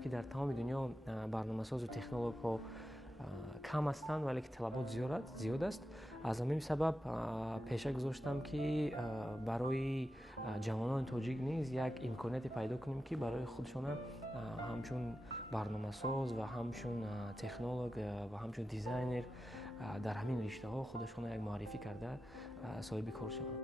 که در تمام دنیا برنامه‌ساز و تکنولوژها کم هستند ولی که طلبات زیاد است. از همین سبب پیشه گذاشتم که برای جوانان تاجیک نیز یک امکانیت پیدا کنیم که برای خودشون همچون برنامه‌ساز و همچون تکنولوژ و همچون دیزاینر در همین رشته ها خودشون یک معرفی کرده صاحب کار شوند.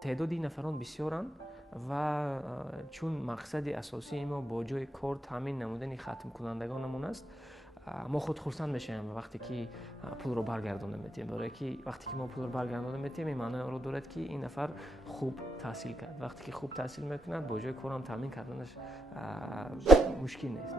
تعدادی نفران بسیارند و چون مقصد اساسی ما با جای کار تامین نمودن ختم کنندگانمون است، ما خود خرسند میشیم وقتی که پول رو برگردانده میتیم، برای که وقتی که ما پول رو برگردانده میتیم این معنی رو دارد که این نفر خوب تحصیل کرد. وقتی که خوب تحصیل میکند با جای کار هم تامین کردنش مشکل نیست.